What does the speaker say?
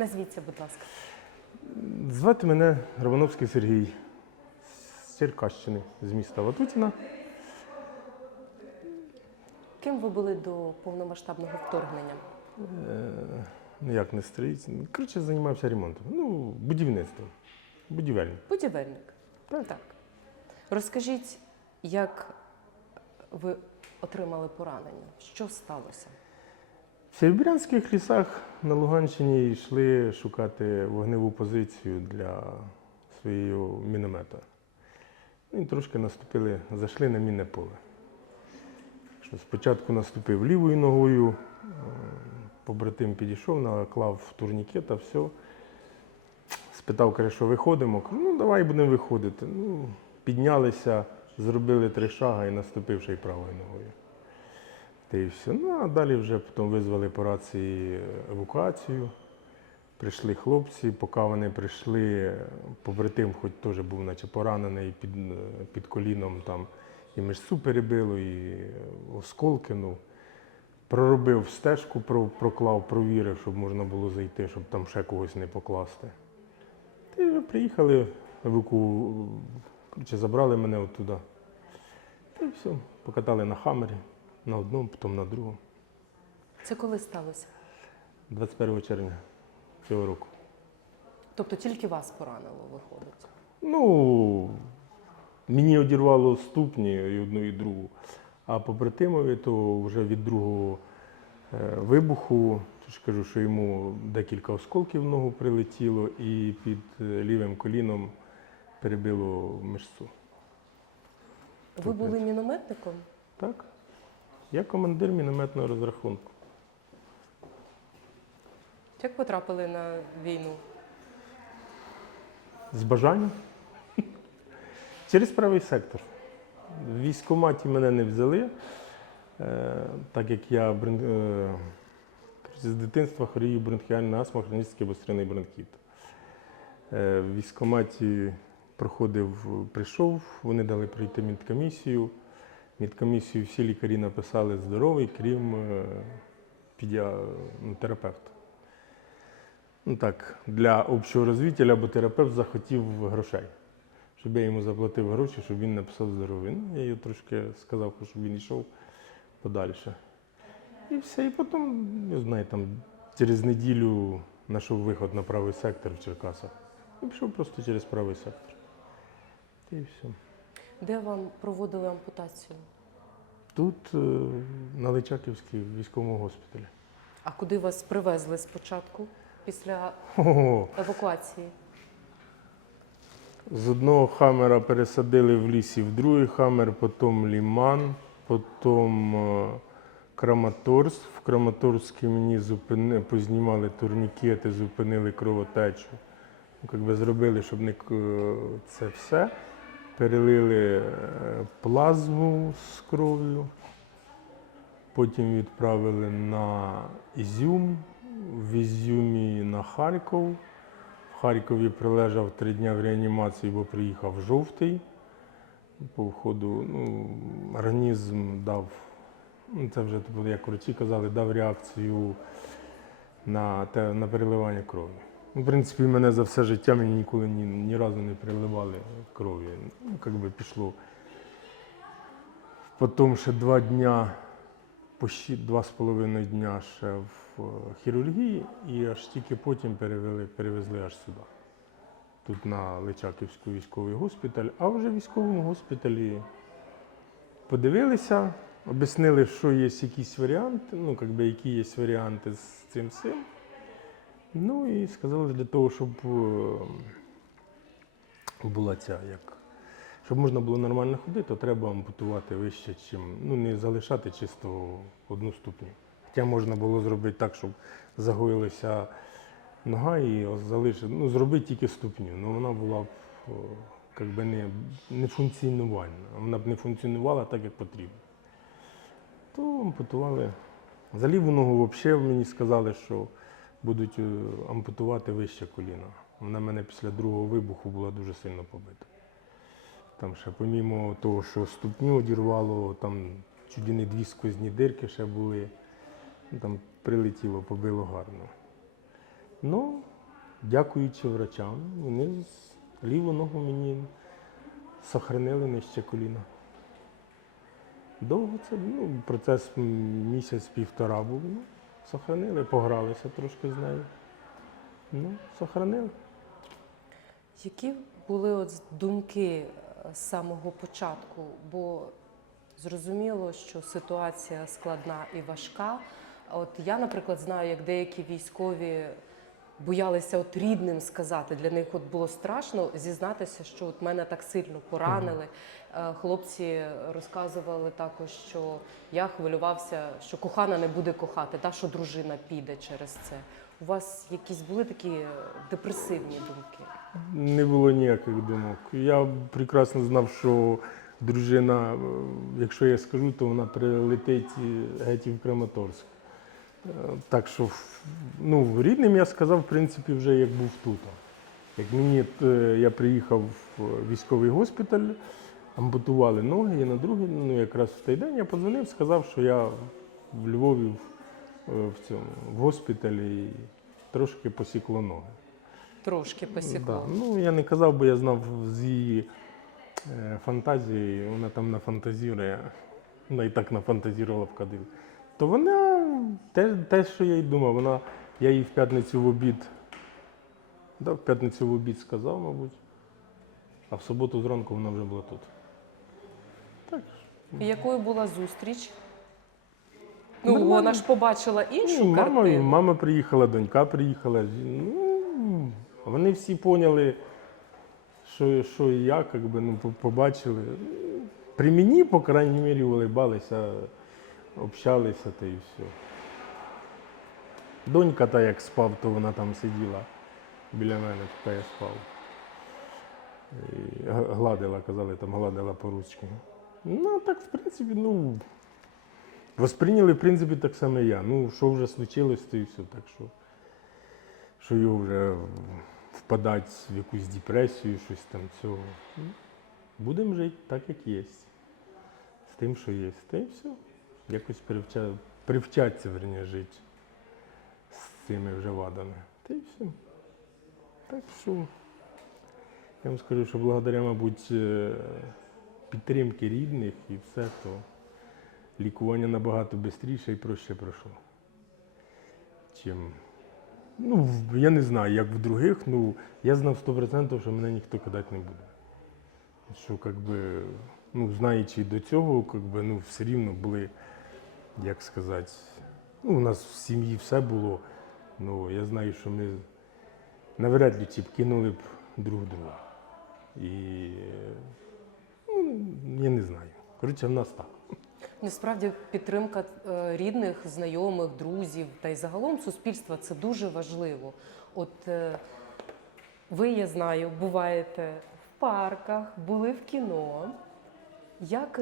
Назвіться, будь ласка. Звати мене Романовський Сергій з Черкащини, з міста Ватутіна. Ким ви були до повномасштабного вторгнення? Е, ну як не строїть. Коротше, займався ремонтом. Ну, будівництвом. Будівельним. Будівельник. Ну так. Розкажіть, як ви отримали поранення? Що сталося? В Сєвєрянських лісах на Луганщині йшли шукати вогневу позицію для свого міномета. Ну, І трошки наступили, зайшли на мінне поле. Що спочатку наступив лівою ногою, е, побратим підійшов, наклав турнікета, все. Спитав, каже, що виходимо. Кажу, ну давай будемо виходити. Ну, піднялися, зробили три шага і наступив ще й правою ногою. Та і все. Ну, а далі вже потім визвали по рації евакуацію. Прийшли хлопці, поки вони прийшли, побратим, хоч теж був наче поранений під, е, під коліном, там і мишцю перебило, і осколки. Ну, проробив стежку, проклав, провірив, щоб можна було зайти, щоб там ще когось не покласти. Та вже приїхали, еваку... забрали мене оттуда. Та й все, покатали на хамері, на одному, потім на другому. Це коли сталося? 21 червня цього року. Тобто тільки вас поранило, виходить. Ну, мені одірвало ступні і одну, і другу. А побратимові, то вже від другого е, вибуху, то ж кажу, що йому декілька осколків в ногу прилетіло і під е, лівим коліном перебило мишцю. Ви були мінометником? Так? Я командир мінометного розрахунку. Як потрапили на війну? З бажанням. Через правий сектор. В військкоматі мене не взяли, е, так як я е, з дитинства хворію бронхіальна астма, хронічний обострений бронхіт. Е, В військкоматі проходив, прийшов, вони дали пройти медкомісію. Медкомісію всі лікарі написали здоровий, крім ну, терапевта. Ну так, для общого розвитку, бо терапевт захотів грошей, щоб я йому заплатив гроші, щоб він написав здоровий. Ну, я їй трошки сказав, щоб він йшов подальше. І все. І потім, не знаю, там через неділю знайшов виход на правий сектор в Черкасах. І пішов просто через правий сектор. І все. Де вам проводили ампутацію? Тут, е, на Личаківській військовому госпіталі. А куди вас привезли спочатку після Ого. евакуації? З одного хамера пересадили в лісі в другий хамер, потім Ліман, потім е, Краматорськ. В Краматорську мені зупини, познімали турнікети, зупинили кровотечу. Ну, Как зробили, щоб не це все. Перелили е, плазму з кров'ю. Потім відправили на Ізюм, в Ізюмі на Харків. В Харкові прилежав три дні в реанімації, бо приїхав жовтий. По входу ну, організм дав, ну, це вже як врачі казали, дав реакцію на, те, на переливання крові. В принципі, мене за все життя мені ніколи ні, ні разу не переливали крові. Ну, як би пішло. Потім ще два дня, почти два з половиною дня ще в е, хірургії, і аж тільки потім перевели, перевезли аж сюди. Тут на Личаківську військовий госпіталь, а вже в військовому госпіталі подивилися, об'яснили, що є якісь варіанти, ну, как би, які є варіанти з цим всім. Ну і сказали для того, щоб е, була ця як. Щоб можна було нормально ходити, то треба ампутувати вище, чим ну не залишати чисто одну ступню. Хоча можна було зробити так, щоб загоїлася нога і залишити, ну, зробити тільки ступню. Ну вона була б о, как би не, не функціонувальна. Вона б не функціонувала так, як потрібно. То ампутували. За ліву ногу взагалі мені сказали, що будуть е, ампутувати вище коліна. Вона мене після другого вибуху була дуже сильно побита. Там ще помімо того, що ступню одірвало, там не дві сквозні дирки ще були. Ну, Там прилетіло, побило гарно. Ну, дякуючи врачам, вони з- ліву ногу мені сохранили нижче коліна. Довго це ну, процес місяць-півтора був. Сохранили, погралися трошки з нею. Ну, сохранили. Які були от думки е, з самого початку? Бо зрозуміло, що ситуація складна і важка. От я, наприклад, знаю, як деякі військові боялися от рідним сказати. Для них от було страшно зізнатися, що от мене так сильно поранили. Е, Хлопці розказували також, що я хвилювався, що кохана не буде кохати, та що дружина піде через це. У вас якісь були такі е, депресивні думки? Не було ніяких думок. Я прекрасно знав, що дружина, е, якщо я скажу, то вона прилетить і геть і в Краматорськ. Так що ну, рідним я сказав, в принципі, вже як був тут. Як мені е, я приїхав в військовий госпіталь, ампутували ноги, і на другий, ну якраз в той день я подзвонив, сказав, що я в Львові в, е, в цьому в госпіталі і трошки посікло ноги. Трошки посікло. Да. Ну, я не казав, бо я знав з її е, фантазії, вона там нафантазірує, вона і так нафантазірувала в Кадил. То вона те, те, що я й думав, вона, я їй в п'ятницю в обід, да, в п'ятницю в обід сказав, мабуть, а в суботу зранку вона вже була тут. Так. І якою була зустріч? Ну, Нормально. вона ж побачила іншу Ну, мама, картину. мама приїхала, донька приїхала. Ну, вони всі поняли, що, що і я, как би, ну, по- побачили. При мені, по крайній мірі, улибалися, общалися та і все. Донька та як спав, то вона там сиділа біля мене, поки я спав. І гладила, казали, там гладила по ручці. Ну, так, в принципі, ну. Восприйняли, в принципі, так само я. Ну, що вже случилось, то і все. Так що, що його вже впадати в якусь депресію, щось там цього. Будемо жити так, як є. З тим, що є. Та і все. Якось привча... привчатися, верні, жити з цими вже вадами. Та й все. Так що, я вам скажу, що благодаря, мабуть, е, підтримки рідних і все, то лікування набагато швидше і проще пройшло. Чим, ну, я не знаю, як в других, ну, я знав 100%, що мене ніхто кидати не буде. Що, как би, ну, знаючи до цього, как би, ну, все рівно були, як сказати, ну, у нас в сім'ї все було. Ну, я знаю, що ми навряд ли ці б кинули б друг друга. І, ну, я не знаю. Коротше, в нас так. Насправді підтримка е, рідних, знайомих, друзів та й загалом суспільства це дуже важливо. От е, ви, я знаю, буваєте в парках, були в кіно. Як